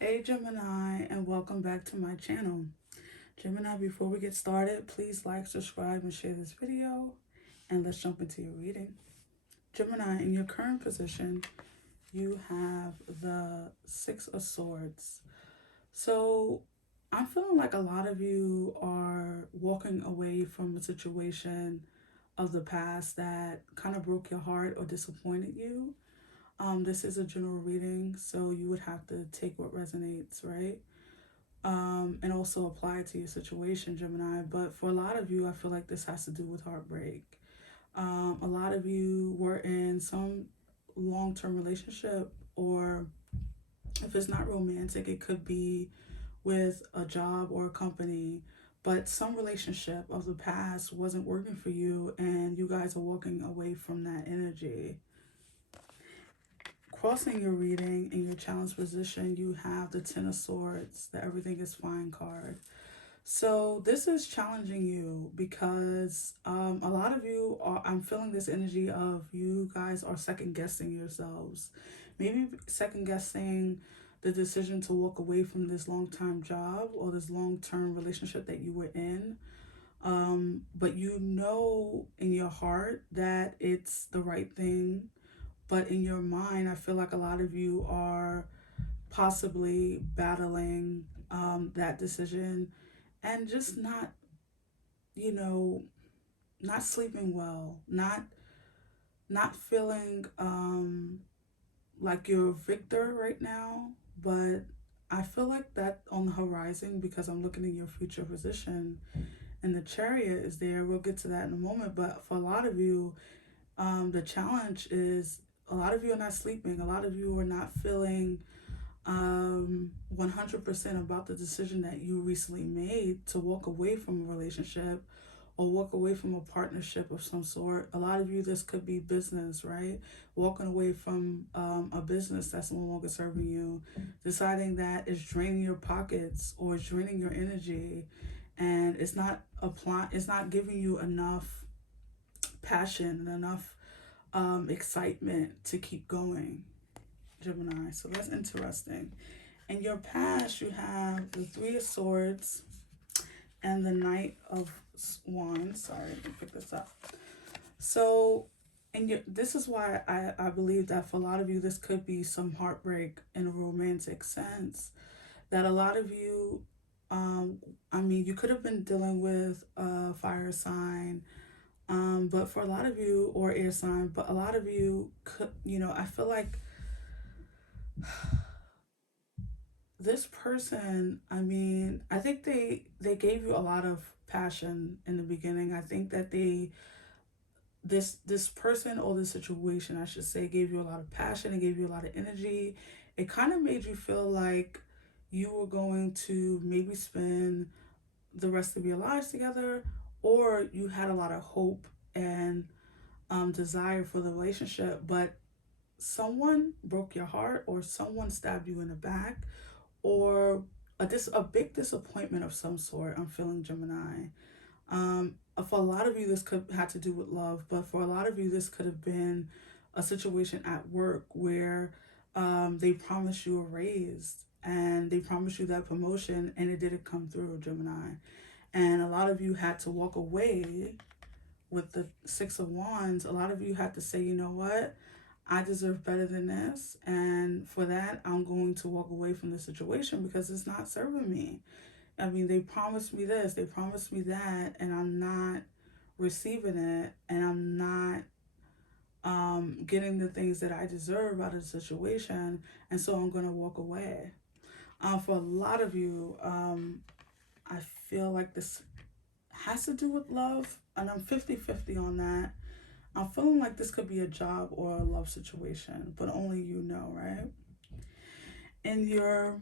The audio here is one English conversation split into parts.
Hey Gemini, and welcome back to my channel. Gemini, before we get started, please like, subscribe, and share this video, and let's jump into your reading. Gemini, in your current position, you have the Six of Swords. So I'm feeling like a lot of you are walking away from a situation of the past that kind of broke your heart or disappointed you. This is a general reading, so you would have to take what resonates, right? And also apply it to your situation, Gemini. But for a lot of you, I feel like this has to do with heartbreak. A lot of you were in some long term relationship, or if it's not romantic, it could be with a job or a company. But some relationship of the past wasn't working for you, and you guys are walking away from that energy. Crossing your reading in your challenge position, you have the Ten of Swords, the Everything is Fine card. So this is challenging you because a lot of you are, I'm feeling this energy of you guys are second guessing yourselves. Maybe second guessing the decision to walk away from this long-time job or this long-term relationship that you were in. But you know in your heart that it's the right thing. But in your mind, I feel like a lot of you are possibly battling that decision and just not, you know, not sleeping well, not feeling like you're a victor right now. But I feel like that on the horizon because I'm looking at your future position and the Chariot is there. We'll get to that in a moment. But for a lot of you, the challenge is a lot of you are not sleeping. A lot of you are not feeling 100% about the decision that you recently made to walk away from a relationship or walk away from a partnership of some sort. A lot of you, this could be business, right? Walking away from a business that's no longer serving you, deciding that it's draining your pockets or it's draining your energy, and it's not giving you enough passion and enough excitement to keep going, Gemini. So that's interesting. In your past, you have the Three of Swords and the Knight of Wands. Sorry, let me pick this up. So, this is why I believe that for a lot of you, this could be some heartbreak in a romantic sense. That a lot of you, I mean, you could have been dealing with a fire sign, but for a lot of you, or air sign, but a lot of you could, I feel like this person, I mean, I think they gave you a lot of passion in the beginning. I think that this person or this situation, I should say, gave you a lot of passion. It gave you a lot of energy. It kind of made you feel like you were going to maybe spend the rest of your lives together, or you had a lot of hope and desire for the relationship, but someone broke your heart, or someone stabbed you in the back, or a big disappointment of some sort. I'm feeling, Gemini. For a lot of you, this could have to do with love, but for a lot of you, this could have been a situation at work where they promised you a raise and they promised you that promotion and it didn't come through, Gemini. And a lot of you had to walk away with the Six of Wands. A lot of you had to say, you know what? I deserve better than this. And for that, I'm going to walk away from the situation because it's not serving me. I mean, they promised me this, they promised me that, and I'm not receiving it, and I'm not getting the things that I deserve out of the situation. And so I'm going to walk away. For a lot of you, I feel like this has to do with love, and I'm 50-50 on that. I'm feeling like this could be a job or a love situation, but only you know, right? In your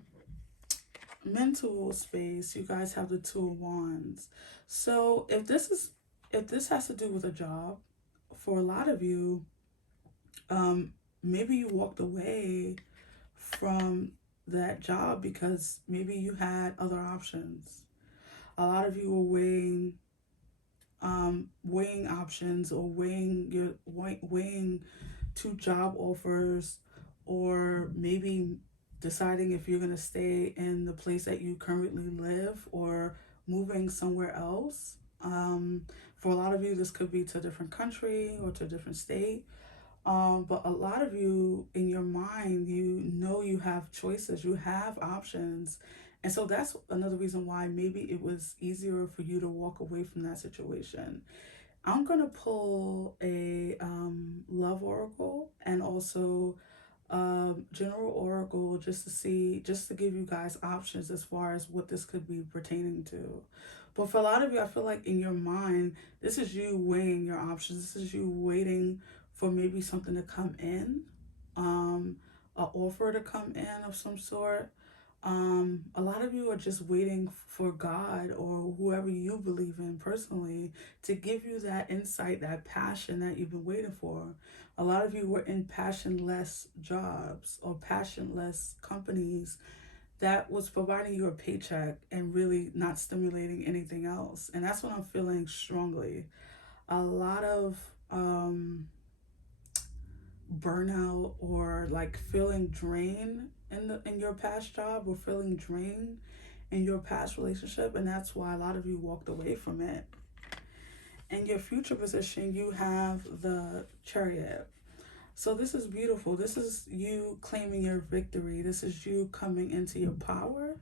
mental space, you guys have the Two of Wands. So if this has to do with a job, for a lot of you, maybe you walked away from that job because maybe you had other options. A lot of you were weighing options, or weighing two job offers, or maybe deciding if you're going to stay in the place that you currently live or moving somewhere else. For a lot of you, this could be to a different country or to a different state. But a lot of you, in your mind, you know you have choices, you have options. And so that's another reason why maybe it was easier for you to walk away from that situation. I'm going to pull a love oracle and also general oracle just to see, just to give you guys options as far as what this could be pertaining to. But for a lot of you, I feel like in your mind, this is you weighing your options. This is you waiting for maybe something to come in, an offer to come in of some sort. A lot of you are just waiting for God or whoever you believe in personally to give you that insight, that passion that you've been waiting for. A lot of you were in passionless jobs or passionless companies that was providing you a paycheck and really not stimulating anything else. And that's what I'm feeling strongly. A lot of burnout or like feeling drained in your past job or feeling drained in your past relationship, and that's why a lot of you walked away from it. In your future position, you have the Chariot. So this is beautiful. This is you claiming your victory. This is you coming into your power.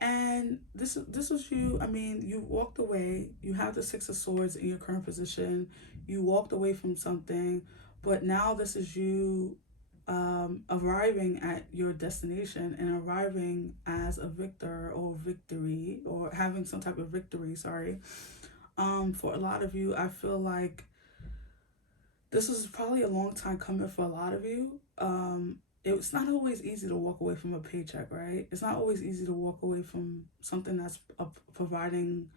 And this is you. I mean, you walked away. You have the Six of Swords in your current position. You walked away from something, but now this is you arriving at your destination and arriving as a victor or victory or having some type of victory. Sorry. For a lot of you, I feel like this is probably a long time coming for a lot of you. It's not always easy to walk away from a paycheck, right? It's not always easy to walk away from something that's providing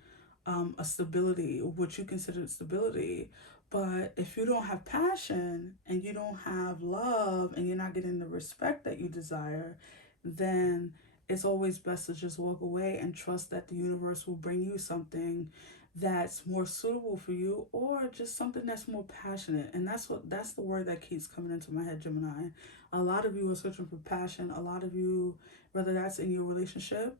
a stability, or what you consider stability. But if you don't have passion and you don't have love and you're not getting the respect that you desire, then it's always best to just walk away and trust that the universe will bring you something that's more suitable for you or just something that's more passionate. And that's the word that keeps coming into my head, Gemini. A lot of you are searching for passion. A lot of you, whether that's in your relationship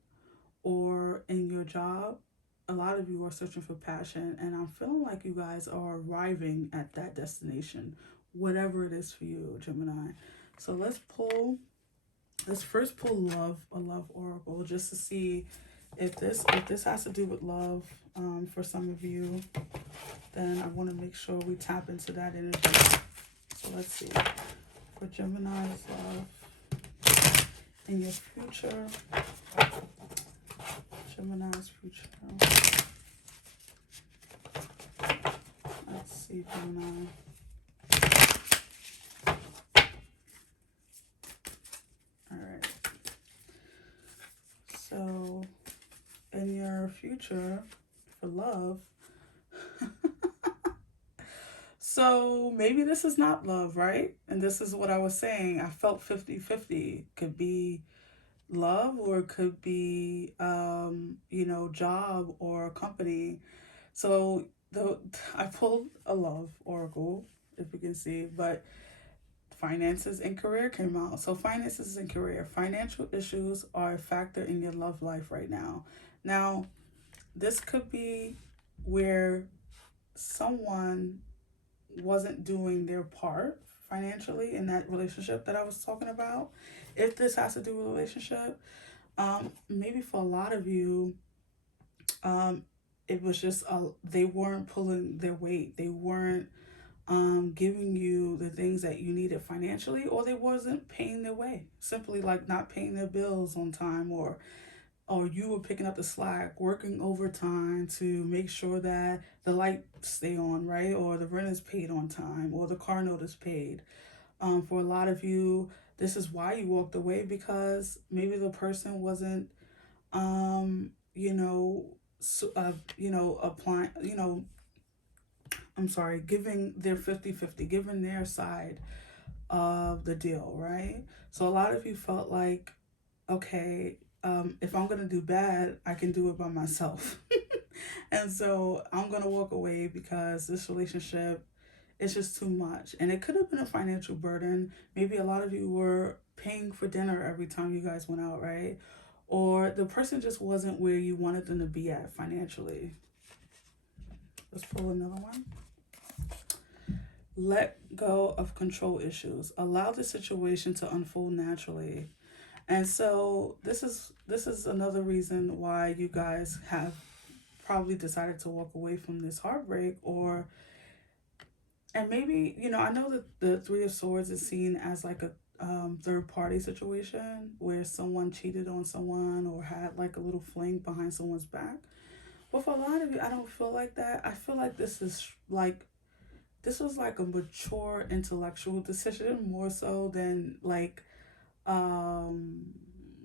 or in your job, a lot of you are searching for passion, and I'm feeling like you guys are arriving at that destination, whatever it is for you, Gemini. So let's first pull a love oracle, just to see if this has to do with love. For some of you, then I want to make sure we tap into that energy. So let's see. For Gemini's love in your future, Gemini's future. Let's see, Gemini. All right. So in your future for love, so maybe this is not love, right? And this is what I was saying. I felt 50-50. Could be love or it could be job or company. So I pulled a love oracle, if you can see, but finances and career came out. So finances and career, financial issues are a factor in your love life right now. Now, this could be where someone wasn't doing their part financially in that relationship that I was talking about. If this has to do with a relationship, maybe for a lot of you, um, it was just they weren't pulling their weight. They weren't giving you the things that you needed financially, or they wasn't paying their way. Simply like not paying their bills on time, or you were picking up the slack, working overtime to make sure that the lights stay on, right? Or the rent is paid on time, or the car note is paid. For a lot of you, this is why you walked away, because maybe the person wasn't, um, you know, applying, I'm sorry, giving their 50-50, giving their side of the deal, right? So a lot of you felt like, okay, if I'm gonna do bad, I can do it by myself. And so I'm gonna walk away because this relationship is just too much. And it could have been a financial burden. Maybe a lot of you were paying for dinner every time you guys went out, right? Or the person just wasn't where you wanted them to be at financially. Let's pull another one. Let go of control issues. Allow the situation to unfold naturally. And so this is another reason why you guys have probably decided to walk away from this heartbreak, or and maybe, I know that the Three of Swords is seen as like a third party situation where someone cheated on someone or had like a little fling behind someone's back. But for a lot of you, I don't feel like that. I feel like this was like a mature intellectual decision more so than um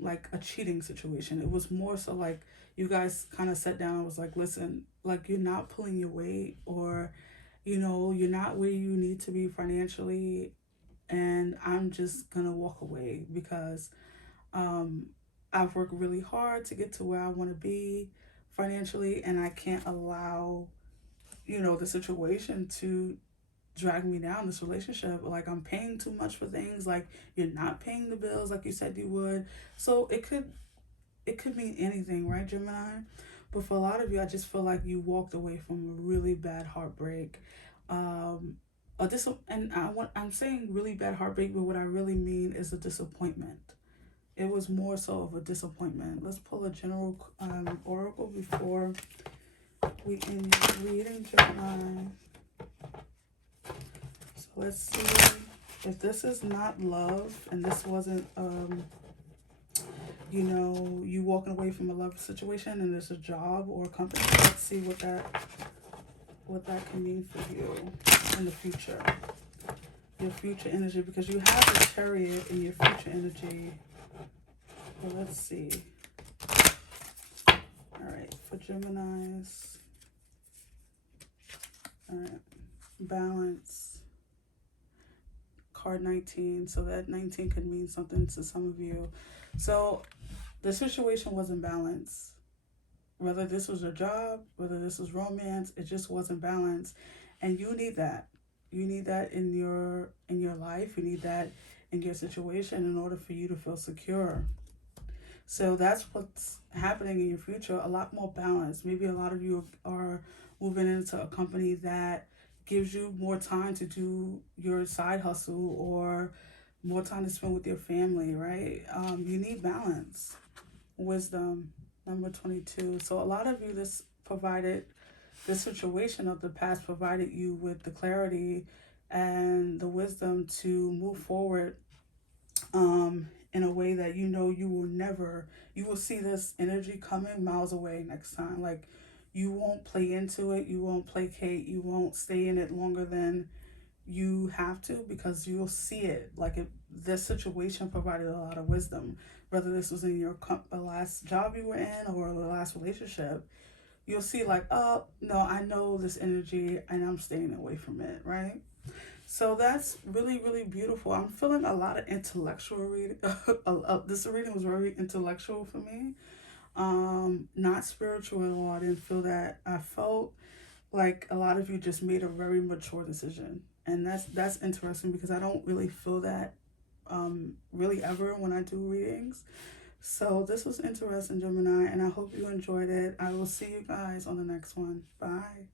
like a cheating situation. It was more so like you guys kind of sat down and was like, listen, like you're not pulling your weight, or you're not where you need to be financially, and I'm just gonna walk away because um I've worked really hard to get to where I want to be financially, and I can't allow the situation to drag me down, this relationship. Like, I'm paying too much for things, like you're not paying the bills like you said you would. So it could mean anything, right, Gemini? But for a lot of you, I just feel like you walked away from a really bad heartbreak. Um, and I'm saying really bad heartbreak, but what I really mean is a disappointment. It was more so of a disappointment. Let's pull a general oracle before we end reading, Gemini. So let's see if this is not love and this wasn't you walking away from a love situation and there's a job or a company. Let's see what that can mean for you in the future. Your future energy, because you have a Chariot in your future energy. Well, let's see. All right, for Geminis. All right, balance. Card 19. So that 19 could mean something to some of you. So the situation wasn't balanced. Whether this was a job, whether this was romance, it just wasn't balanced. And you need that. You need that in your life. You need that in your situation in order for you to feel secure. So that's what's happening in your future. A lot more balance. Maybe a lot of you are moving into a company that gives you more time to do your side hustle, or more time to spend with your family, right? You need balance. Wisdom, number 22. So a lot of you, this situation of the past provided you with the clarity and the wisdom to move forward in a way that you will see this energy coming miles away next time. Like, you won't play into it, you won't placate, you won't stay in it longer than you have to, because you'll see it. Like, this situation provided a lot of wisdom, whether this was in the last job you were in or the last relationship. You'll see, like, oh no, I know this energy and I'm staying away from it, right? So that's really, really beautiful. I'm feeling a lot of intellectual reading. This reading was very intellectual for me. Not spiritual at all. I didn't feel that. I felt like a lot of you just made a very mature decision, and that's interesting because I don't really feel that really ever when I do readings. So this was interesting, Gemini, and I hope you enjoyed it. I will see you guys on the next one. Bye.